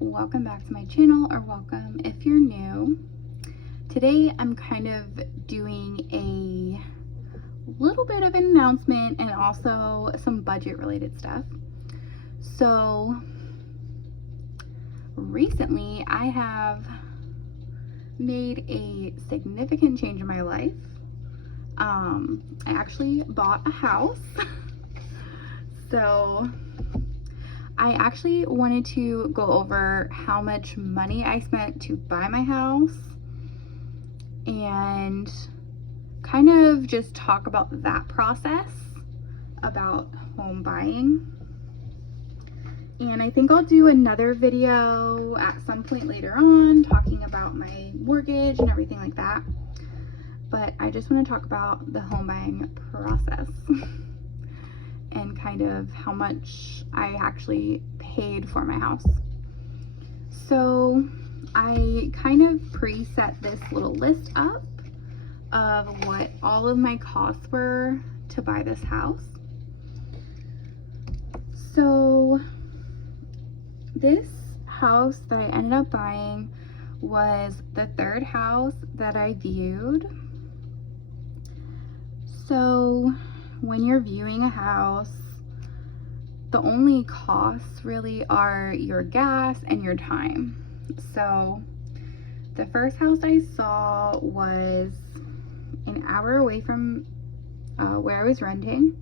welcome back to my channel, or welcome if you're new. Today I'm kind of doing a little bit of an announcement and also some budget related stuff. So recently I have made a significant change in my life. I actually bought a house. So I actually wanted to go over how much money I spent to buy my house and kind of just talk about that process, about home buying. And I think I'll do another video at some point later on talking about my mortgage and everything like that. But I just want to talk about the home buying process and kind of how much I actually paid for my house. So I kind of preset this little list up of what all of my costs were to buy this house. So this house that I ended up buying was the third house that I viewed. So when you're viewing a house, the only costs really are your gas and your time. So the first house I saw was an hour away from where I was renting.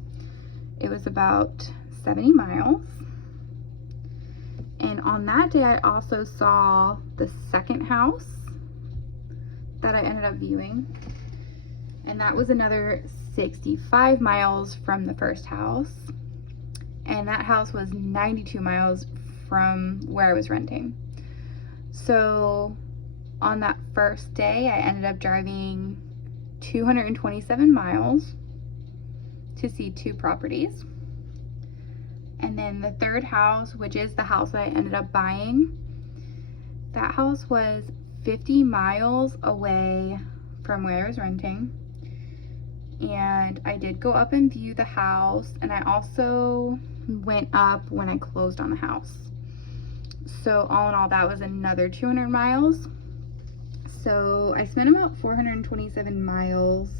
It was about 70 miles. And on that day, I also saw the second house that I ended up viewing. And that was another 65 miles from the first house. And that house was 92 miles from where I was renting. So on that first day, I ended up driving 227 miles to see two properties. And then the third house, which is the house that I ended up buying, that house was 50 miles away from where I was renting. And I did go up and view the house, and I also went up when I closed on the house. So all in all, that was another 200 miles. So I spent about 427 miles.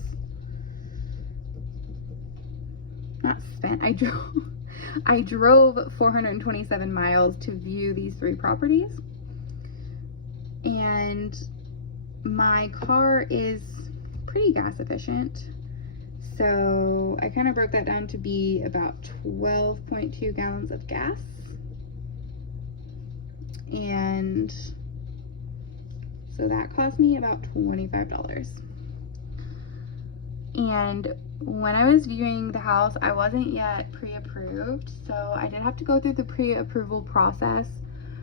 Not spent, I drove 427 miles to view these three properties. And my car is pretty gas efficient. So I kind of broke that down to be about 12.2 gallons of gas. And so that cost me about $25. And when I was viewing the house, I wasn't yet pre-approved. So I did have to go through the pre-approval process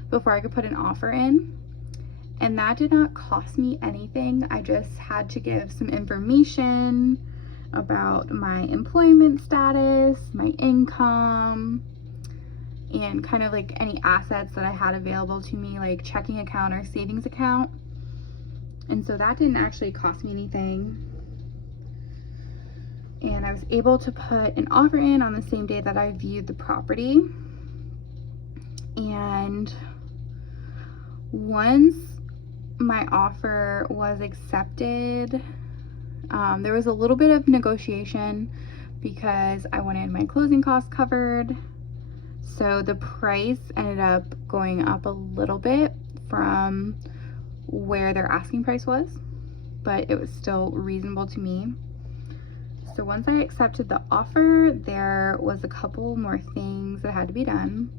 before I could put an offer in. And that did not cost me anything. I just had to give some information about my employment status, my income, and kind of like any assets that I had available to me, like checking account or savings account. And so that didn't actually cost me anything. And I was able to put an offer in on the same day that I viewed the property. And once my offer was accepted, there was a little bit of negotiation because I wanted my closing costs covered. So the price ended up going up a little bit from where their asking price was, but it was still reasonable to me. So once I accepted the offer, there was a couple more things that had to be done.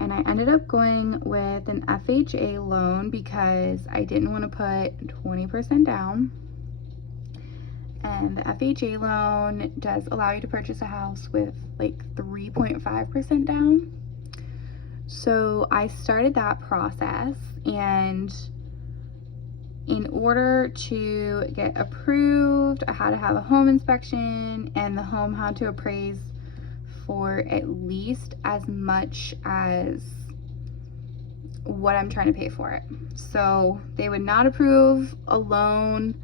And I ended up going with an FHA loan because I didn't want to put 20% down. And the FHA loan does allow you to purchase a house with like 3.5% down. So I started that process, and in order to get approved, I had to have a home inspection, and the home had to appraise for at least as much as what I'm trying to pay for it. So they would not approve a loan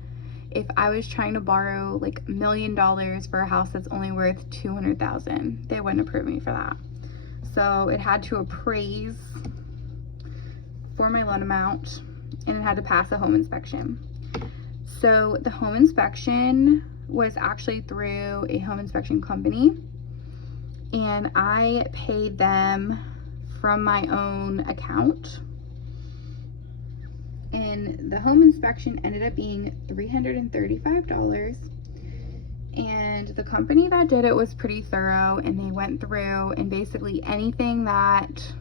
if I was trying to borrow like $1 million for a house that's only worth $200,000. They wouldn't approve me for that. So it had to appraise for my loan amount, and it had to pass a home inspection. So the home inspection was actually through a home inspection company, and I paid them from my own account. And the home inspection ended up being $335. And the company that did it was pretty thorough, and they went through and basically anything that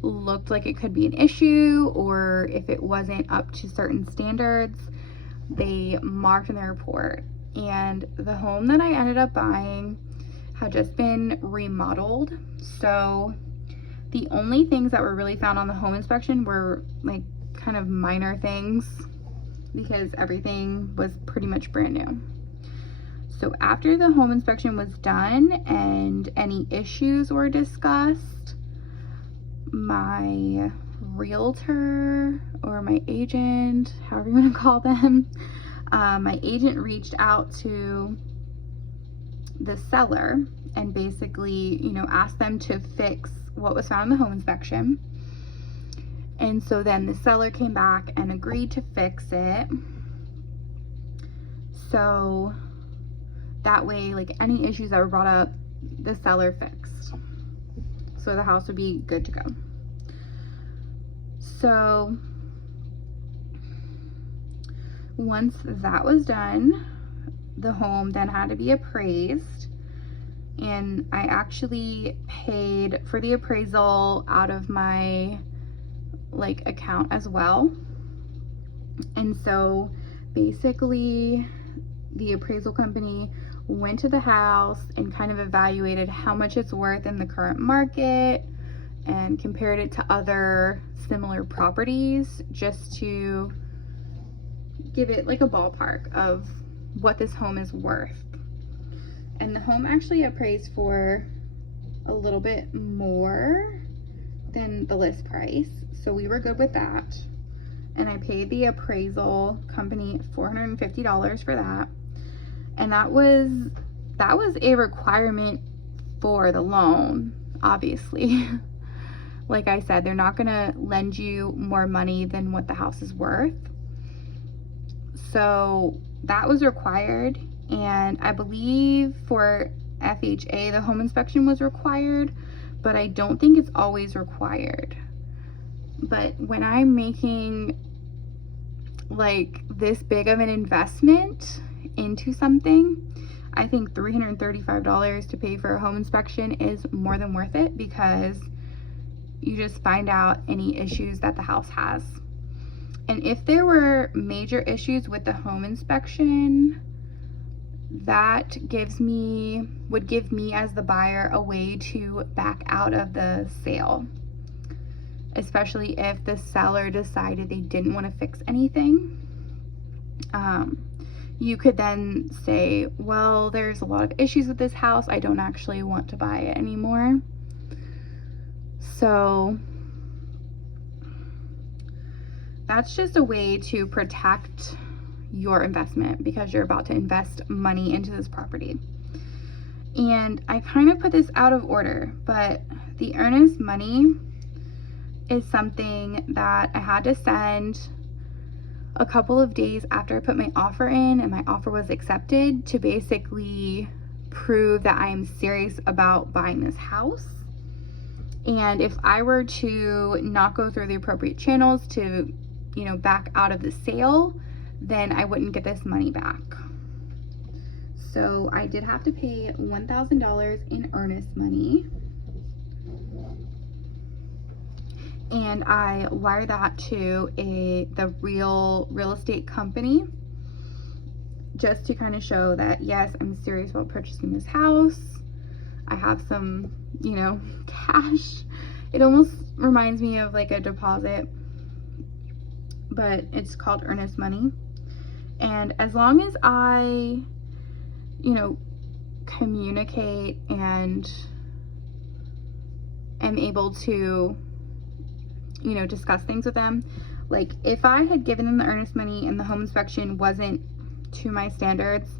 looked like it could be an issue, or if it wasn't up to certain standards, they marked in their report. And the home that I ended up buying had just been remodeled, so the only things that were really found on the home inspection were like kind of minor things, because everything was pretty much brand new. So after the home inspection was done and any issues were discussed, my realtor, or my agent, however you want to call them, my agent reached out to the seller and basically, you know, asked them to fix what was found in the home inspection. And so then the seller came back and agreed to fix it. So that way, like, any issues that were brought up, the seller fixed. So the house would be good to go. So once that was done, the home then had to be appraised. And I actually paid for the appraisal out of my account as well. And so basically the appraisal company went to the house and kind of evaluated how much it's worth in the current market and compared it to other similar properties, just to give it like a ballpark of what this home is worth. And the home actually appraised for a little bit more than the list price, so we were good with that. And I paid the appraisal company $450 for that. And that was a requirement for the loan, obviously. Like I said, they're not gonna lend you more money than what the house is worth. So that was required. And I believe for FHA, the home inspection was required, but I don't think it's always required. But when I'm making like this big of an investment into something, I think $335 to pay for a home inspection is more than worth it, because you just find out any issues that the house has. And if there were major issues with the home inspection, that would give me as the buyer a way to back out of the sale, especially if the seller decided they didn't want to fix anything. You could then say, well, there's a lot of issues with this house, I don't actually want to buy it anymore. So that's just a way to protect your investment, because you're about to invest money into this property. And I kind of put this out of order, but the earnest money is something that I had to send a couple of days after I put my offer in and my offer was accepted, to basically prove that I am serious about buying this house. And if I were to not go through the appropriate channels to, you know, back out of the sale, then I wouldn't get this money back. So I did have to pay $1,000 in earnest money. And I wired that to the real estate company, just to kind of show that, yes, I'm serious about purchasing this house. I have some, you know, cash. It almost reminds me of like a deposit, but it's called earnest money. And as long as I, you know, communicate and am able to, you know, discuss things with them. Like if I had given them the earnest money and the home inspection wasn't to my standards,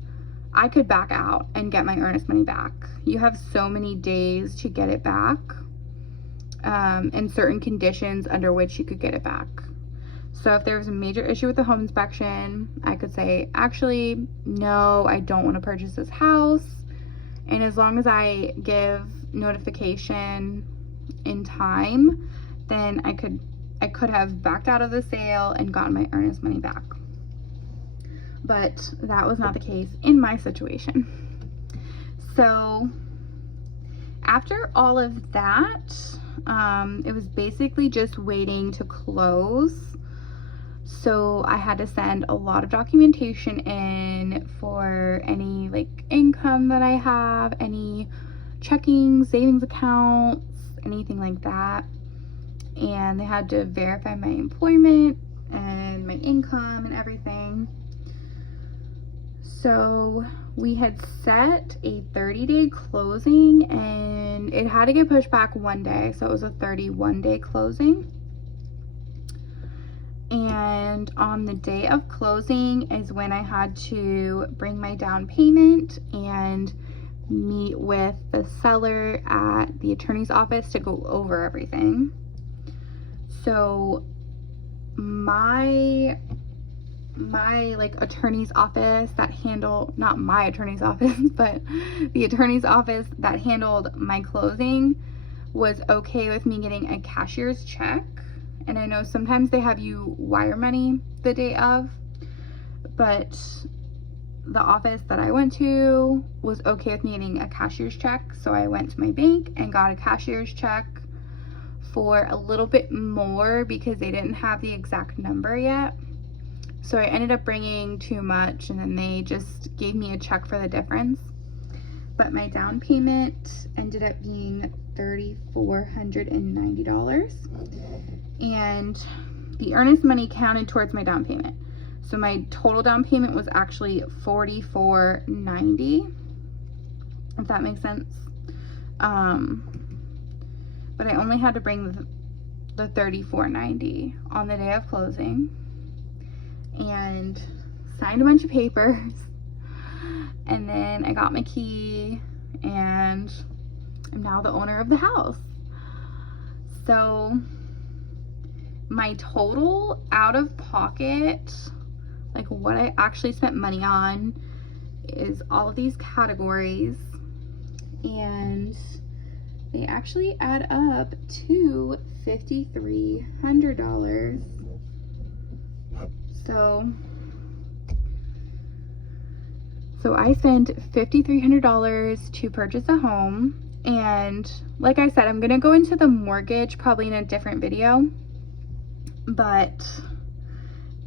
I could back out and get my earnest money back. You have so many days to get it back. and certain conditions under which you could get it back. So if there was a major issue with the home inspection, I could say, actually, no, I don't want to purchase this house. And as long as I give notification in time, then I could have backed out of the sale and gotten my earnest money back. But that was not the case in my situation. So after all of that, it was basically just waiting to close. So I had to send a lot of documentation in for any like income that I have, any checking, savings accounts, anything like that. And they had to verify my employment and my income and everything. So we had set a 30-day closing, and it had to get pushed back one day. So it was a 31-day closing. And on the day of closing is when I had to bring my down payment and meet with the seller at the attorney's office to go over everything. So my like attorney's office that handled, not my attorney's office, but the attorney's office that handled my closing was okay with me getting a cashier's check. And I know sometimes they have you wire money the day of, but the office that I went to was okay with me getting a cashier's check. So I went to my bank and got a cashier's check for a little bit more because they didn't have the exact number yet. So I ended up bringing too much, and then they just gave me a check for the difference. But my down payment ended up being $3,490, and the earnest money counted towards my down payment. So my total down payment was actually $4,490, if that makes sense. But I only had to bring the $3,490 on the day of closing and signed a bunch of papers, and then I got my key and I'm now the owner of the house. So my total out of pocket, like what I actually spent money on, is all of these categories, and they actually add up to $5,300. So I spent $5,300 to purchase a home, and like I said, I'm gonna go into the mortgage probably in a different video, but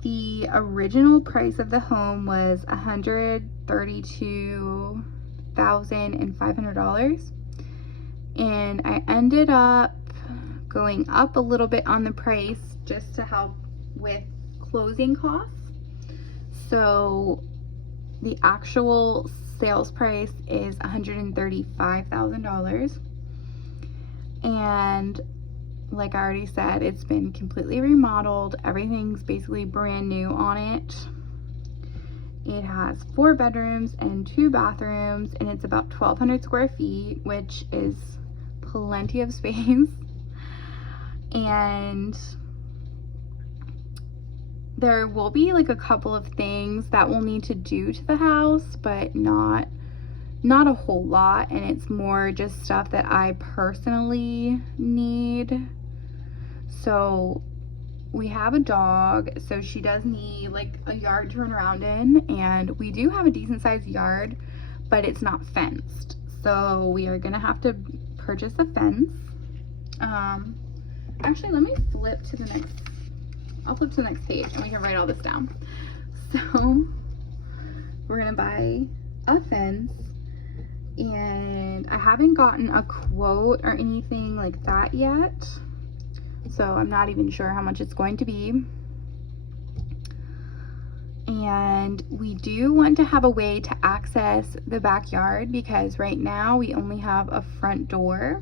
the original price of the home was $132,500, and I ended up going up a little bit on the price just to help with closing costs. So the actual sales price is $135,000, and like I already said, it's been completely remodeled. Everything's basically brand new on it. It has 4 bedrooms and 2 bathrooms, and it's about 1,200 square feet, which is plenty of space. And there will be like a couple of things that we'll need to do to the house, but not a whole lot, and it's more just stuff that I personally need. So we have a dog, so she does need like a yard to run around in, and we do have a decent sized yard, but it's not fenced, so we are gonna have to purchase a fence. Actually, let me flip to the next, I'll flip to the next page and we can write all this down. So we're gonna buy a fence, and I haven't gotten a quote or anything like that yet, so I'm not even sure how much it's going to be. And we do want to have a way to access the backyard, because right now we only have a front door.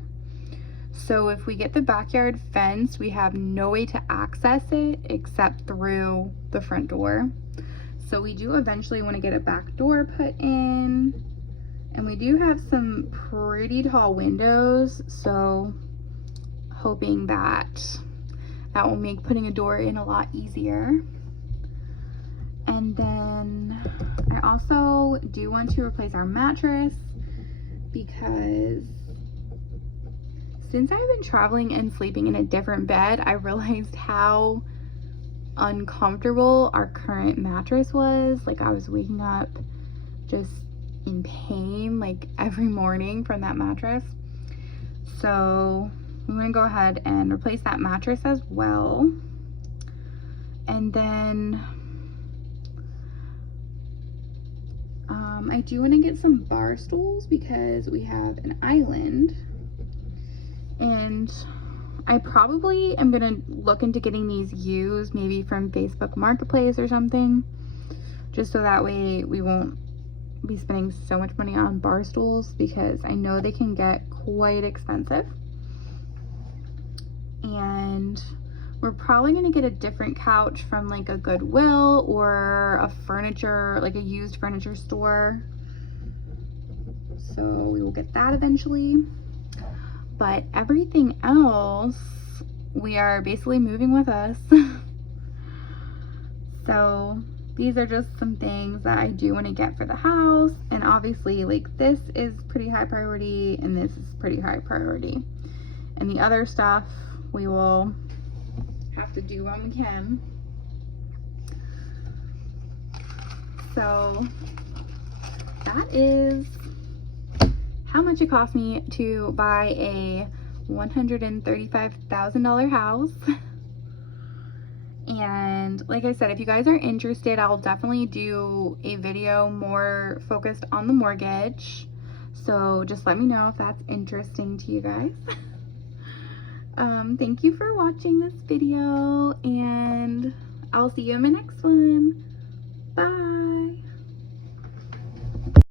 So if we get the backyard fence, we have no way to access it except through the front door. So we do eventually want to get a back door put in, and we do have some pretty tall windows, so hoping that that will make putting a door in a lot easier. And then I also do want to replace our mattress, because since I've been traveling and sleeping in a different bed, I realized how uncomfortable our current mattress was. Like, I was waking up just in pain like every morning from that mattress. So I'm gonna go ahead and replace that mattress as well. And then I do want to get some bar stools because we have an island, and I probably am gonna look into getting these used, maybe from Facebook Marketplace or something, just so that way we won't be spending so much money on bar stools, because I know they can get quite expensive. And we're probably gonna get a different couch from like a Goodwill or a furniture, like a used furniture store. So we will get that eventually. But everything else, we are basically moving with us. So these are just some things that I do want to get for the house. And obviously, like, this is pretty high priority and this is pretty high priority. And the other stuff we will have to do when we can. So that is how much it cost me to buy a $135,000 house. And like I said, if you guys are interested, I'll definitely do a video more focused on the mortgage. So just let me know if that's interesting to you guys. Thank you for watching this video, and I'll see you in my next one. Bye.